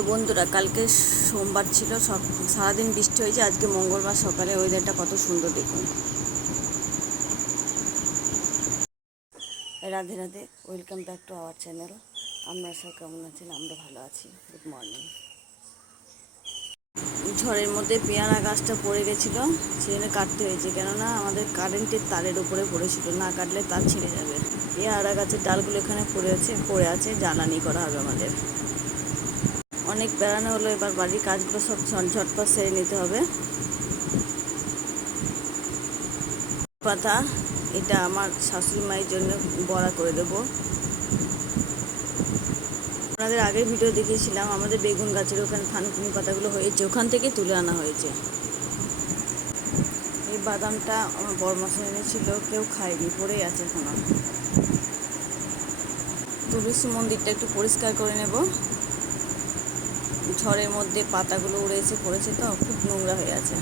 তো বন্ধুরা, কালকে সোমবার ছিল, সব সারাদিন বৃষ্টি হয়েছে। আজকে মঙ্গলবার সকালে ওয়েদারটা কত সুন্দর দেখুন। Radhe Radhe, welcome back to our channel. আপনারা সব কেমন আছেন? আমরা ভালো আছি। Good morning. ঝড়ের মধ্যে পেয়ারা গাছটা পড়ে গেছিলো, সেজন্য কাটতে হয়েছে, কেননা আমাদের কারেন্টের তারের উপরে পড়েছিল, না কাটলে তার ছিঁড়ে যাবে। পেয়ারা গাছের ডালগুলো এখানে পড়ে আছে, জ্বালানি করা হবে আমাদের। অনেক বেড়ানো হলো, এবার বাড়ির কাজগুলো সব ঝটপট সেরে নিতে হবে। পাতা, এটা আমার শাশুড়ি মায়ের জন্য বড়া করে দেব। আপনাদের আগের ভিডিও দেখিয়েছিলাম, আমাদের বেগুন গাছের ওখানে থানকুনি পাতাগুলো হয়েছে, ওখান থেকে তুলে আনা হয়েছে। এই বাদামটা আমার বড়মশাই এনেছিল, কেউ খায়নি, পড়েই আছে এখনো। তুলসী মন্দিরটা একটু পরিষ্কার করে নেব। ঝড়ের মধ্যে পাতাগুলো উড়ে এসে পড়েছে, তো খুব নোংরা হয়ে আছে।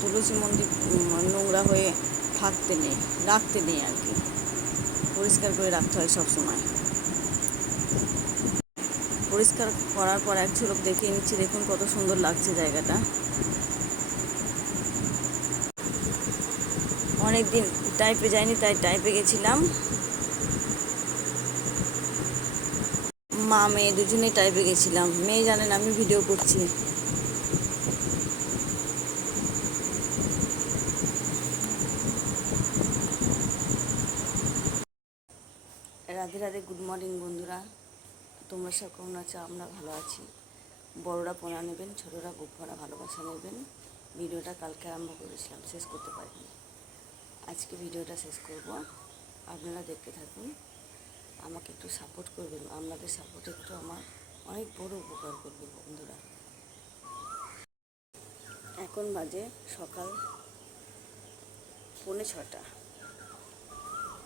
তুলসী মন্দির নোংরা হয়ে রাখতে নেই আর কি, পরিষ্কার করে রাখতে হয় সব সময়। পরিষ্কার করার পর এক ঝলক দেখিয়ে নিচ্ছি, দেখুন কত সুন্দর লাগছে জায়গাটা। অনেকদিন টাইপে যাইনি, তাই টাইপে গেছিলাম। মা মেয়ে দুজনেই টাইপে গেছিলাম। মেয়ে জানেন আমি ভিডিও করছি। রাধে রাধে, গুড মর্নিং বন্ধুরা। তোমরা সব কেমন আছো? আমরা ভালো আছি। বড়রা পোনা নেবেন, ছোটরা বুক ভরা ভালোবাসা নেবেন। ভিডিওটা কালকে আরম্ভ করেছিলাম, শেষ করতে পারিনি। আজকে ভিডিওটা শেষ করব, আপনারা দেখতে থাকুন। আমাকে একটু সাপোর্ট করবেন, আপনাদের সাপোর্ট একটু আমার অনেক বড় উপকার করবে বন্ধুরা। এখন বাজে সকাল 5:45।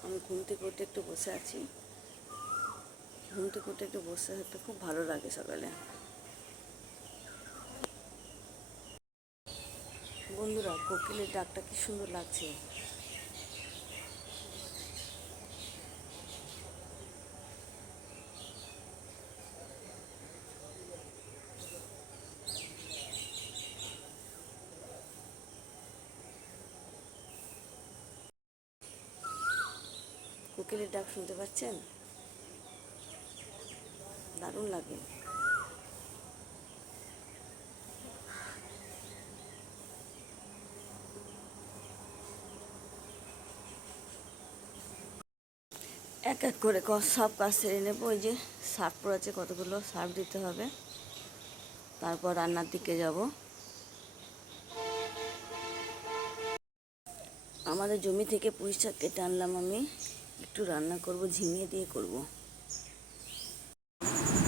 আমি ঘুম থেকে উঠে একটু বসে আছি। ঘুম থেকে উঠে একটু বসে থাকতে খুব ভালো লাগে সকালে। বন্ধুরা, কোকিলের ডাকটা কি সুন্দর লাগছে। কোকিলের ডাক শুনতে পাচ্ছেন? দারুণ লাগে। এক এক করে সব কাজ সেরে নেবো। ওই যে সার্ফ পড়েছে, কতগুলো সার্ফ দিতে হবে, তারপর রান্নার দিকে যাব। আমাদের জমি থেকে পুঁই শাক কেটে আনলাম, আমি একটু রান্না করব, ঝিঙে দিয়ে করব।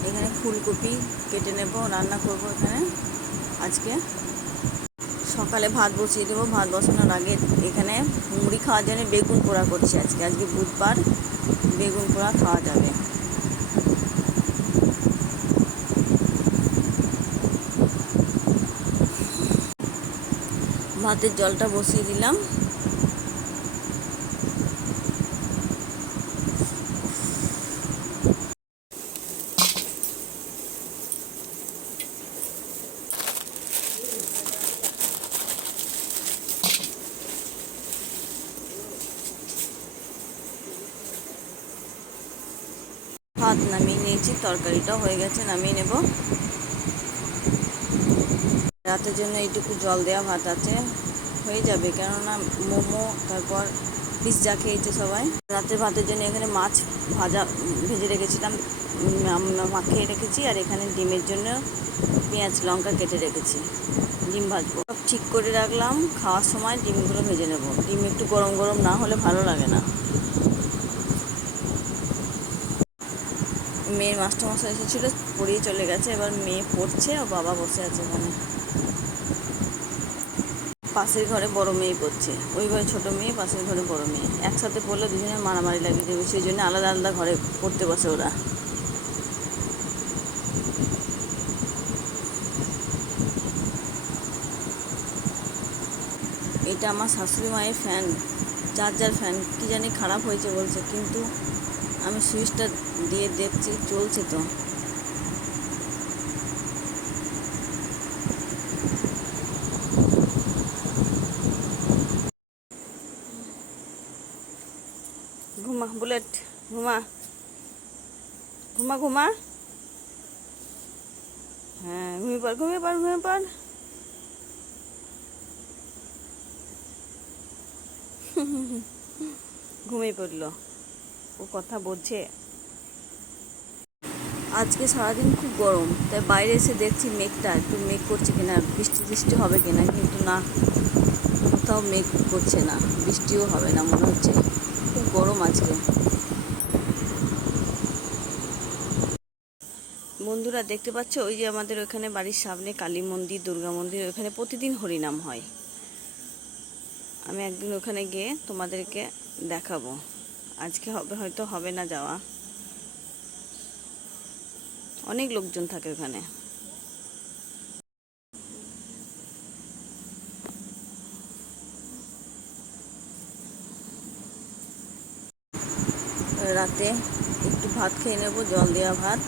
এখানে ফুলকপি কেটে নেব, রান্না করব এখানে আজকে। সকালে ভাত বসিয়ে দেবো। ভাত বসানোর আগে এখানে মুড়ি খাওয়ার জন্য বেগুন পোড়া করছি। আজকে বুধবার, বেগুন পোড়া খাওয়া যাবে। ভাতের জলটা বসিয়ে দিলাম। ভাত নামিয়ে নিয়েছি, তরকারিটাও হয়ে গেছে, নামিয়ে নেব। রাতের জন্য এইটুকু জল দেওয়া ভাত আছে, হয়ে যাবে, কেননা মোমো তারপর পিৎজা খেয়েছে সবাই। রাতের ভাতের জন্য এখানে মাছ ভেজে রেখেছিলাম, মাখিয়ে রেখেছি। আর এখানে ডিমের জন্য পেঁয়াজ লঙ্কা কেটে রেখেছি, ডিম ভাজবো। সব ঠিক করে রাখলাম, খাওয়ার সময় ডিমগুলো ভেজে নেব। ডিম একটু গরম গরম না হলে ভালো লাগে না। মেয়ের মাস্টারমশাই এসেছিল, পড়িয়ে চলে গেছে। এবার মেয়ে পড়ছে, ও বাবা বসে আছে ওখানে। পাশের ঘরে বড় মেয়ে পড়ছে, ওই ঘরে ছোটো মেয়ে, পাশের ঘরে বড় মেয়ে। একসাথে পড়লে দুজনের মারামারি লাগিয়ে দেবে, সেই জন্য আলাদা আলাদা ঘরে পড়তে বসে ওরা। এটা আমার শাশুড়ি মায়ের ফ্যান, চার্জার ফ্যান, কি জানি খারাপ হয়েছে বলছে, কিন্তু আমি সুইচটা দিয়ে দেখছি চলছে তো। ঘুমা বুলেট, ঘুমা ঘুমা ঘুমা। হ্যাঁ ঘুমিয়ে পড়, ঘুমিয়ে পড়, ঘুমিয়ে পড়। ঘুমিয়ে পড়লো, ও কথা বোঝে। আজকে সারাদিন খুব গরম, তাই বাইরে এসে দেখছি মেঘটা একটু মেঘ করছে কিনা, বৃষ্টি বৃষ্টি হবে কিনা, কিন্তু না, কোথাও মেঘ করছে না, বৃষ্টিও হবে না মনে হচ্ছে। খুব গরম আজকে। বন্ধুরা দেখতে পাচ্ছ, ওই যে আমাদের ওখানে বাড়ির সামনে কালী মন্দির, দুর্গা মন্দির, ওখানে প্রতিদিন হরিনাম হয়। আমি একদিন ওখানে গিয়ে তোমাদেরকে দেখাবো। আজকে হবে, হয়তো হবে না যাওয়া, অনেক লোকজন থাকে ওখানে। রাতে একটু ভাত খেয়ে নেবো, জল দেওয়া ভাত,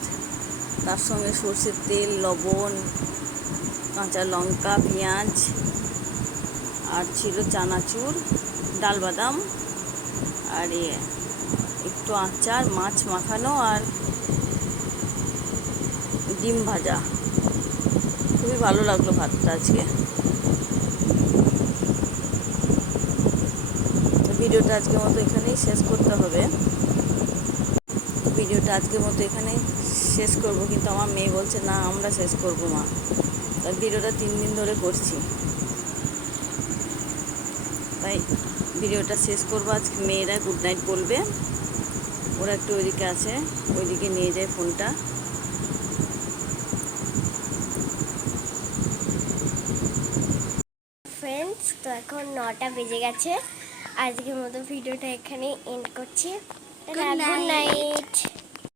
তার সঙ্গে সর্ষের তেল, লবণ, কাঁচা লঙ্কা, পেঁয়াজ, আর ছিল চানাচুর, ডাল বাদাম, আর একটু আচার, মাছ মাখানো, আর ডিম ভাজা। খুবই ভালো লাগলো ভাতটা আজকে। ভিডিওটা আজকের মতো এখানেই শেষ করতে হবে। ভিডিওটা আজকের মতো এখানেই শেষ করব, কিন্তু আমার মেয়ে বলছে না আমরা শেষ করবো মা, তাই ভিডিওটা 3 দিন ধরে করছি। তাই ভিডিওটা শেষ করবো আজকে। মেয়েরা গুড নাইট বলবে, ওরা একটু ওইদিকে আছে, ওইদিকে নিয়ে যায় ফোনটা। ফ্রেন্ডস, তো এখন 9টা বেজে গেছে। আজকের মতো ভিডিওটা এখানে এন্ড করছি। Good night.